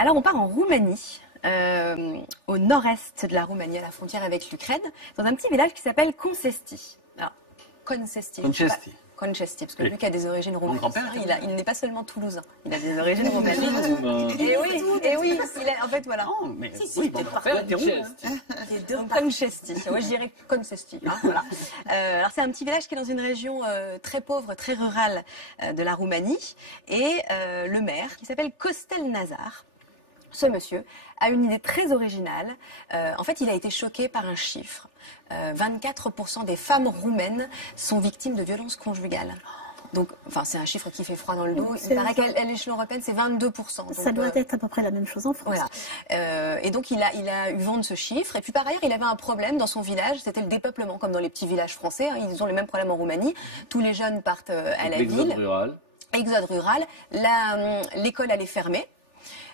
Alors on part en Roumanie, au nord-est de la Roumanie, à la frontière avec l'Ukraine, dans un petit village qui s'appelle Concesti. Alors, Concesti. Concesti. Concesti, parce que Luc a des origines roumaines. Mon grand-père Il n'est pas seulement toulousain, il a des origines roumaines. Et oui, en fait voilà. Non, mais oui, mon grand-père était roumain. Donc, Concesti, ouais, je dirais Concesti. Hein, voilà. Alors c'est un petit village qui est dans une région très pauvre, très rurale de la Roumanie, et le maire, qui s'appelle Costel Nazar, ce monsieur a une idée très originale. En fait, il a été choqué par un chiffre. 24% des femmes roumaines sont victimes de violences conjugales. Donc, enfin, c'est un chiffre qui fait froid dans le dos. Il paraît qu'à l'échelon européen, c'est 22%. Donc, ça doit être à peu près la même chose en France. Voilà. Et donc, il a eu vent de ce chiffre. Et puis, par ailleurs, il avait un problème dans son village. C'était le dépeuplement, comme dans les petits villages français. Hein. Ils ont les mêmes problèmes en Roumanie. Tous les jeunes partent à la ville. L'exode rural. Exode rural. L'école allait fermer.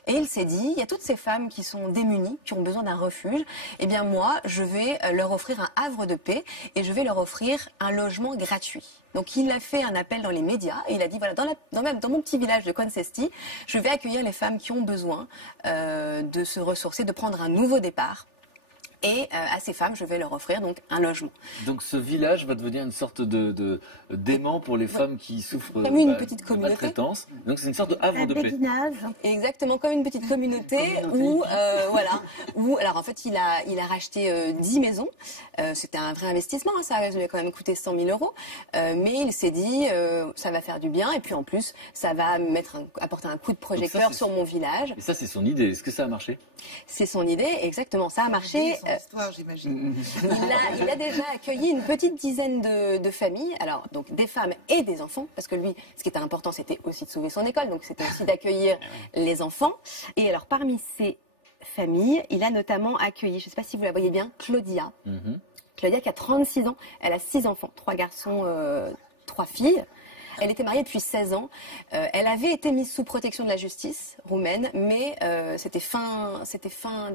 Et il s'est dit, il y a toutes ces femmes qui sont démunies, qui ont besoin d'un refuge. Eh bien moi, je vais leur offrir un havre de paix et je vais leur offrir un logement gratuit. Donc il a fait un appel dans les médias et il a dit, voilà, dans mon petit village de Concesti, je vais accueillir les femmes qui ont besoin de se ressourcer, de prendre un nouveau départ. Et à ces femmes, je vais leur offrir donc un logement. Donc ce village va devenir une sorte d'aimant pour les femmes qui souffrent comme une petite de communauté. Maltraitance. Donc c'est une sorte de havre de paix. Béguinage. Exactement, comme une petite communauté où, alors en fait, il a racheté 10 maisons. C'était un vrai investissement, hein, ça lui a quand même coûté 100 000 euros. Mais il s'est dit, ça va faire du bien et puis en plus, ça va apporter un coup de projecteur sur mon village. Et ça, c'est son idée. Est-ce que ça a marché? C'est son idée, exactement, ça a marché. Histoire, j'imagine. Il a déjà accueilli une petite dizaine de familles, alors donc des femmes et des enfants, parce que lui, ce qui était important, c'était aussi de sauver son école, donc c'était aussi d'accueillir les enfants. Et alors parmi ces familles, il a notamment accueilli, je ne sais pas si vous la voyez bien, Claudia. Claudia qui a 36 ans, elle a 6 enfants, 3 garçons, 3 filles. Elle était mariée depuis 16 ans. Elle avait été mise sous protection de la justice roumaine, mais c'était fin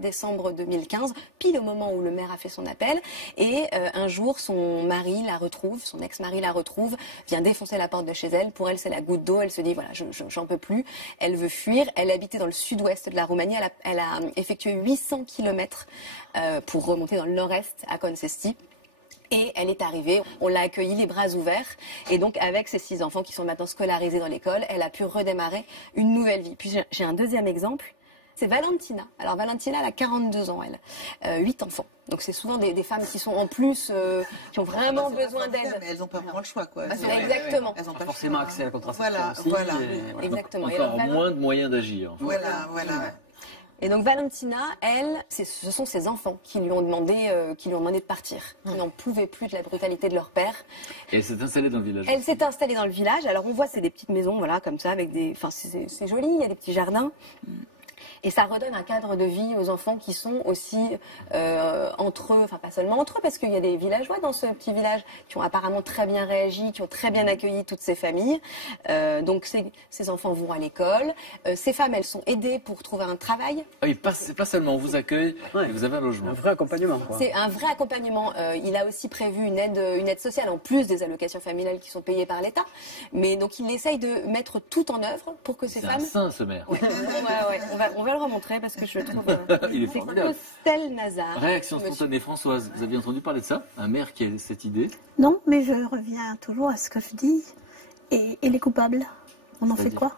décembre 2015, pile au moment où le maire a fait son appel. Et un jour, son mari la retrouve, son ex-mari la retrouve, vient défoncer la porte de chez elle. Pour elle, c'est la goutte d'eau. Elle se dit, voilà, j'en peux plus. Elle veut fuir. Elle habitait dans le sud-ouest de la Roumanie. Elle a effectué 800 kilomètres pour remonter dans le nord-est, à Concesti. Et elle est arrivée, on l'a accueillie les bras ouverts. Et donc, avec ses 6 enfants qui sont maintenant scolarisés dans l'école, elle a pu redémarrer une nouvelle vie. Puis j'ai un deuxième exemple, c'est Valentina. Alors Valentina, elle a 42 ans, elle. 8 enfants. Donc c'est souvent des femmes qui sont en plus, qui ont vraiment besoin d'aide. Mais elles n'ont pas vraiment le choix, quoi. Exactement. Elles n'ont pas forcément accès à la contraception aussi. Voilà. Exactement. Encore moins de moyens d'agir. Voilà. Et donc Valentina, elle, ce sont ses enfants qui lui ont demandé de partir. Ils n'en pouvaient plus de la brutalité de leur père. Et elle s'est installée dans le village. Elle s'est installée dans le village. Alors on voit, c'est des petites maisons, voilà, comme ça, avec c'est joli. Il y a des petits jardins. Et ça redonne un cadre de vie aux enfants qui sont aussi entre eux, enfin pas seulement entre eux, parce qu'il y a des villageois dans ce petit village qui ont apparemment très bien réagi, qui ont très bien accueilli toutes ces familles. Donc ces enfants vont à l'école. Ces femmes, elles sont aidées pour trouver un travail. Ah oui, pas seulement on vous accueille, et vous avez un logement. Un vrai accompagnement, quoi. C'est un vrai accompagnement. Il a aussi prévu une aide sociale en plus des allocations familiales qui sont payées par l'État. Mais donc il essaye de mettre tout en œuvre pour que ces femmes. C'est un saint, ce maire. Ouais. On va le remontrer parce que je le trouve. Il est C'est formidable. Costel Nazar. Réaction spontanée, Françoise. Vous aviez entendu parler de ça? Un maire qui a cette idée? Non, mais je reviens toujours à ce que je dis. Et les coupables, on en fait C'est-à-dire quoi?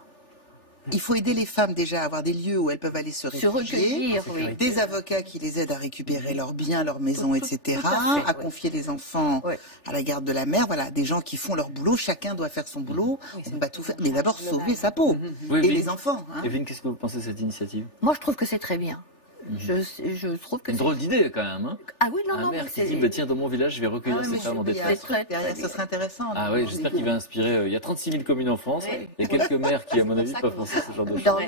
Il faut aider les femmes déjà à avoir des lieux où elles peuvent aller se réfugier, recueillir, oui. des avocats qui les aident à récupérer leurs biens, leurs maisons, etc., à confier les enfants à la garde de la mère. Voilà, des gens qui font leur boulot. Chacun doit faire son boulot. On ne peut pas tout faire, mais d'abord sauver sa peau et les enfants. Hein. Evelyne, qu'est-ce que vous pensez de cette initiative? Moi, je trouve que c'est très bien. Je trouve que Une drôle d'idée quand même. Hein, Ah oui, non, un non, maire mais qui dit, bah, tiens, dans mon village, je vais recueillir ces femmes en détresse. C'est très, très Derrière, bien. ça serait intéressant. Ah oui, j'espère qu'il va inspirer. Il y a 36 000 communes en France. Il y a quelques maires qui, à mon avis, peuvent penser à ce genre de choses.